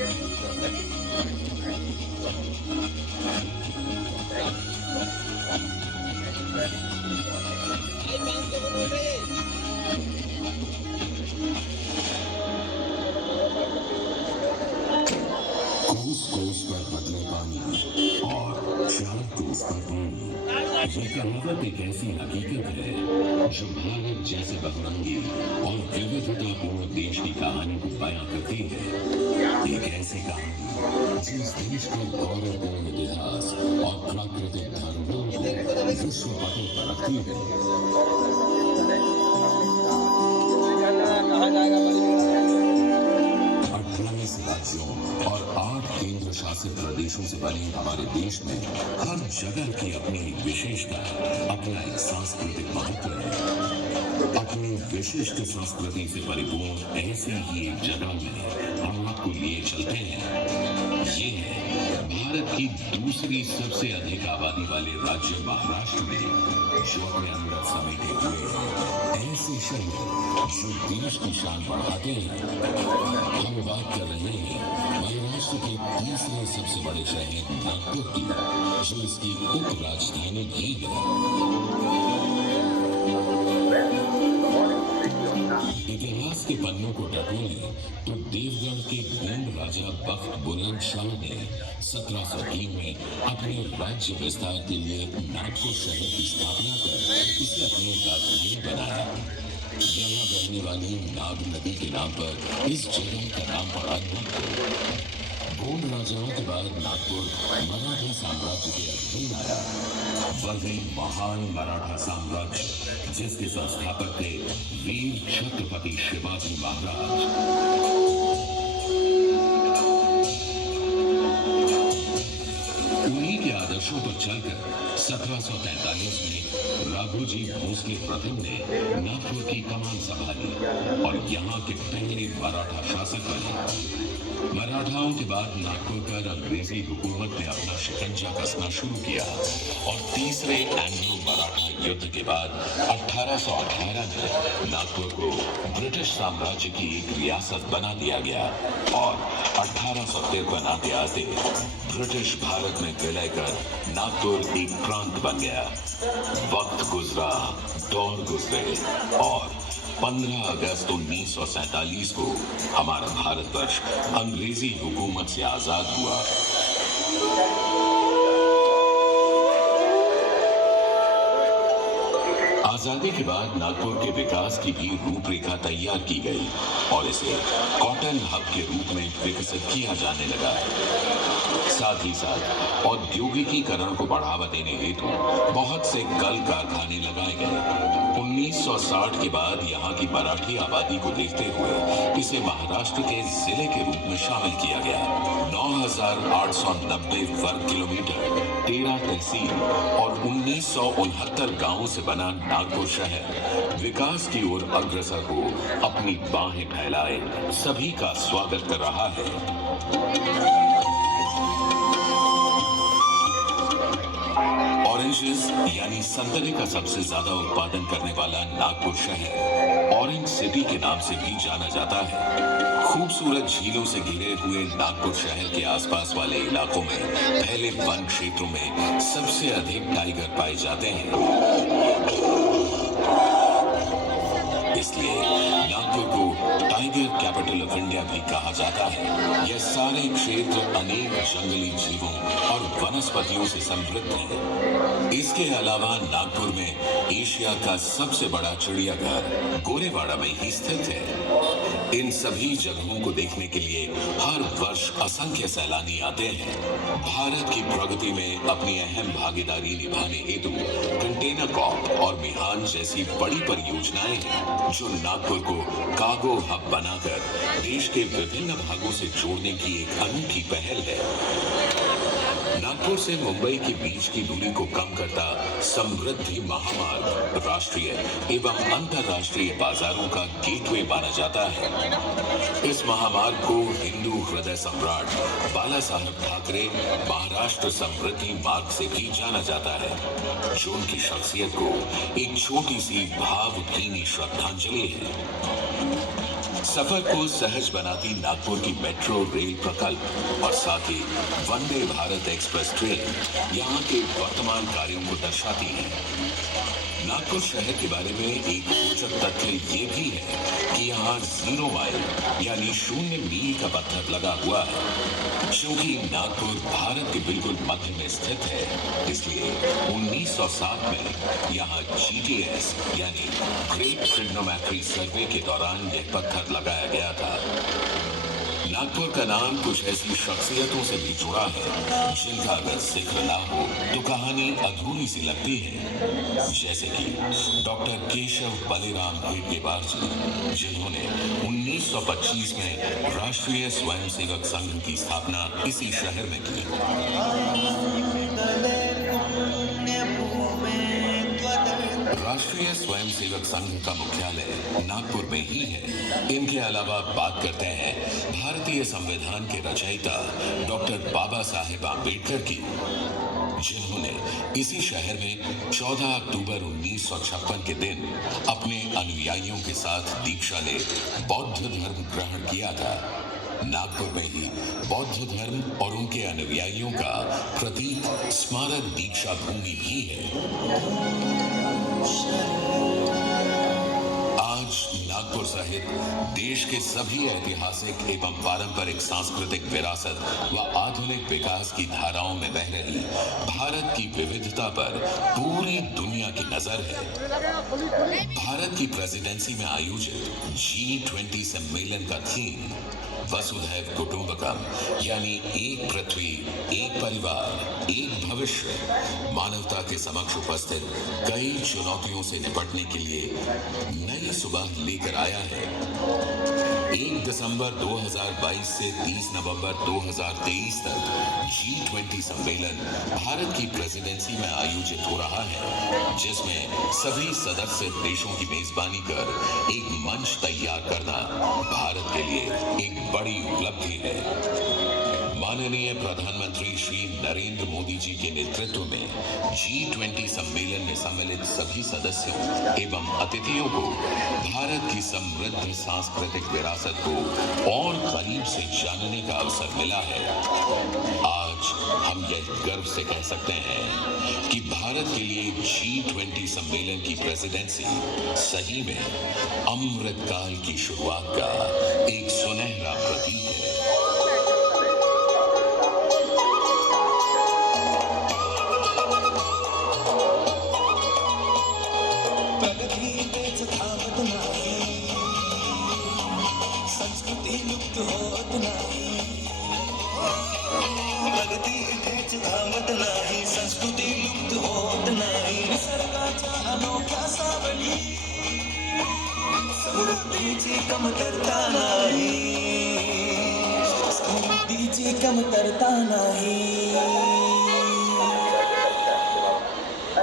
कोस कोस पर बदले पानी और चार कोस पर पानी। ये कहावत एक ऐसी हकीकत है जो भारत जैसे बहुरंगी और विविधतापूर्ण देश की कहानी को बयां करती है। एक ऐसी कहानी जिस देश का गौरवपूर्ण इतिहास और प्राकृतिक धरोहर को विश्व पटल पर रखती है। 28 राज्यों और 8 केंद्र शासित प्रदेशों से बने हमारे देश में हर जगह की अपनी एक विशेषता, अपना एक सांस्कृतिक महत्व है। अपनी विशिष्ट संस्कृति से परिपूर्ण ऐसी ही एक जगह में हम आपको लिए चलते हैं। ये है भारत की दूसरी सबसे अधिक आबादी वाले राज्य महाराष्ट्र में, जो अपने अंदर समेटे हुए ऐसे शहर जो देश की शान बढ़ाते हैं। हम बात कर रहे हैं महाराष्ट्र के तीसरे सबसे बड़े शहर नागपुर की, जो इसकी उप राजधानी भी है। इतिहास के पन्नों को टटोलें तो देवगढ़ के गोंड राजा बख्त बुलंदशाह ने 1703 में अपने राज्य विस्तार के लिए नागपुर शहर की स्थापना कर इसे अपनी राजधानी बनाया। यहाँ बहने वाली नाग नदी के नाम पर इस जगह का नाम पड़ा नागपुर। गोंड राजाओं के बाद नागपुर मराठा साम्राज्य के अधीन आया। वही महान मराठा साम्राज्य जिसके संस्थापक थे वीर छत्रपति शिवाजी महाराज। उन्हीं के आदर्शों पर चलकर 1743 में राघोजी भोसले प्रथम ने नागपुर की कमान संभाली और यहाँ के पहले मराठा शासक बने। मराठाओं के बाद नागपुर पर अंग्रेजी हुकूमत ने अपना शिकंजा कसना शुरू किया और तीसरे एंग्लो मराठा युद्ध के बाद 1818 में नागपुर को ब्रिटिश साम्राज्य की एक रियासत बना दिया गया और 1853 आते आते ब्रिटिश भारत में विलय कर नागपुर एक प्रांत बन गया। वक्त गुजरा, दौर गुजरे और 15 अगस्त 1947 को हमारा भारतवर्ष अंग्रेजी हुकूमत से आजाद हुआ। आजादी के बाद नागपुर के विकास की भी रूपरेखा तैयार की गई और इसे कॉटन हब के रूप में विकसित किया जाने लगा। साथ ही साथ औद्योगिकीकरण को बढ़ावा देने हेतु बहुत से कल कारखाने लगाए गए। 1960 के बाद यहाँ की मराठी आबादी को देखते हुए इसे महाराष्ट्र के जिले के रूप में शामिल किया गया। 9,890 वर्ग किलोमीटर, 13 तहसील और 1969 गांवों से बना नागपुर शहर विकास की ओर अग्रसर हो अपनी बाहें फैलाए सभी का स्वागत कर रहा है। ऑरेंजेस यानी संतरे का सबसे ज्यादा उत्पादन करने वाला नागपुर शहर ऑरेंज सिटी के नाम से भी जाना जाता है। खूबसूरत झीलों से घिरे हुए नागपुर शहर के आसपास वाले इलाकों में पहले वन क्षेत्रों में सबसे अधिक टाइगर पाए जाते हैं। इसलिए नागपुर को टाइगर कैपिटल ऑफ इंडिया भी कहा जाता है। यह सारे क्षेत्र अनेक जंगली जीवों और वनस्पतियों से समृद्ध है। इसके अलावा नागपुर में एशिया का सबसे बड़ा चिड़ियाघर गोरेवाड़ा में ही स्थित है। इन सभी जगहों को देखने के लिए हर वर्ष असंख्य सैलानी आते हैं। भारत की प्रगति में अपनी अहम भागीदारी निभाने हेतु कंटेनर कॉर्प और मिहान जैसी बड़ी परियोजनाएं हैं जो नागपुर को कार्गो हब बनाकर देश के विभिन्न भागों से जोड़ने की एक अनूठी पहल है। नागपुर से मुंबई के बीच की दूरी को कम करता समृद्धि महामार्ग राष्ट्रीय एवं अंतर्राष्ट्रीय बाजारों का गेटवे माना जाता है। इस महामार्ग को हिंदू हृदय सम्राट बाला साहब ठाकरे महाराष्ट्र समृद्धि मार्ग से भी जाना जाता है, जो उनकी शख्सियत को एक छोटी सी भावभीनी श्रद्धांजलि है। सफर को सहज बनाती नागपुर की मेट्रो रेल प्रकल्प और साथ ही वंदे भारत एक्सप्रेस ट्रेन यहाँ के वर्तमान कार्यों को दर्शाती है। नागपुर शहर के बारे में एक रोचक तथ्य ये भी है कि यहाँ 0 माइल यानी 0 मील का पत्थर लगा हुआ है। क्योंकि नागपुर भारत के बिल्कुल मध्य में स्थित है, इसलिए 1907 में यहाँ GTS यानी ग्रेट ट्रिग्नोमेट्री सर्वे के दौरान यह पत्थर लगाया गया था। नागपुर का नाम कुछ ऐसी शख्सियतों से भी जुड़ा है जिनका अगर जिक्र ना हो तो कहानी अधूरी सी लगती है, जैसे कि डॉक्टर केशव बलिराम हेडगेवार जी, जिन्होंने 1925 में राष्ट्रीय स्वयंसेवक संघ की स्थापना इसी शहर में की। राष्ट्रीय स्वयंसेवक संघ का मुख्यालय नागपुर में ही है। इनके अलावा बात करते हैं भारतीय संविधान के रचयिता डॉक्टर बाबा साहेब आम्बेडकर की, जिन्होंने इसी शहर में 14 अक्टूबर 1956 के दिन अपने अनुयायियों के साथ दीक्षा ले बौद्ध धर्म ग्रहण किया था। नागपुर में ही बौद्ध धर्म और उनके अनुयायियों का प्रतीक स्मारक दीक्षा भूमि भी है। आज नागपुर सहित देश के सभी ऐतिहासिक एवं पारंपरिक सांस्कृतिक विरासत व आधुनिक विकास की धाराओं में बह रही भारत की विविधता पर पूरी दुनिया की नजर है। भारत की प्रेसिडेंसी में आयोजित G20 सम्मेलन का थीम वसुधैव कुटुंबकम यानी एक पृथ्वी, एक परिवार, एक भविष्य, मानवता के समक्ष उपस्थित कई चुनौतियों से निपटने के लिए नई सुबह लेकर आया है। 1 दिसंबर 2022 से 30 नवंबर 2023 तक G20 सम्मेलन भारत की प्रेसिडेंसी में आयोजित हो रहा है, जिसमें सभी सदस्य देशों की मेजबानी कर एक मंच तैयार करना भारत के लिए एक बड़ी उपलब्धि है। माननीय प्रधानमंत्री श्री नरेंद्र मोदी जी के नेतृत्व में G20 सम्मेलन में सम्मिलित सभी सदस्यों एवं अतिथियों को भारत की समृद्ध सांस्कृतिक विरासत को और करीब से जानने का अवसर मिला है। आज हम यह गर्व से कह सकते हैं कि भारत के लिए G20 सम्मेलन की प्रेसिडेंसी सही में अमृतकाल की शुरुआत का एक सुनहरा प्रतीक है। संस्कृती लुप्त होत नाही, प्रगती इथेच थांबत नाही, संस्कृती लुप्त होत नाही, निसर्गाच्या अनोख्या सावली समृद्धीची कमतरता नाही, समृद्धीची कमतरता नाही।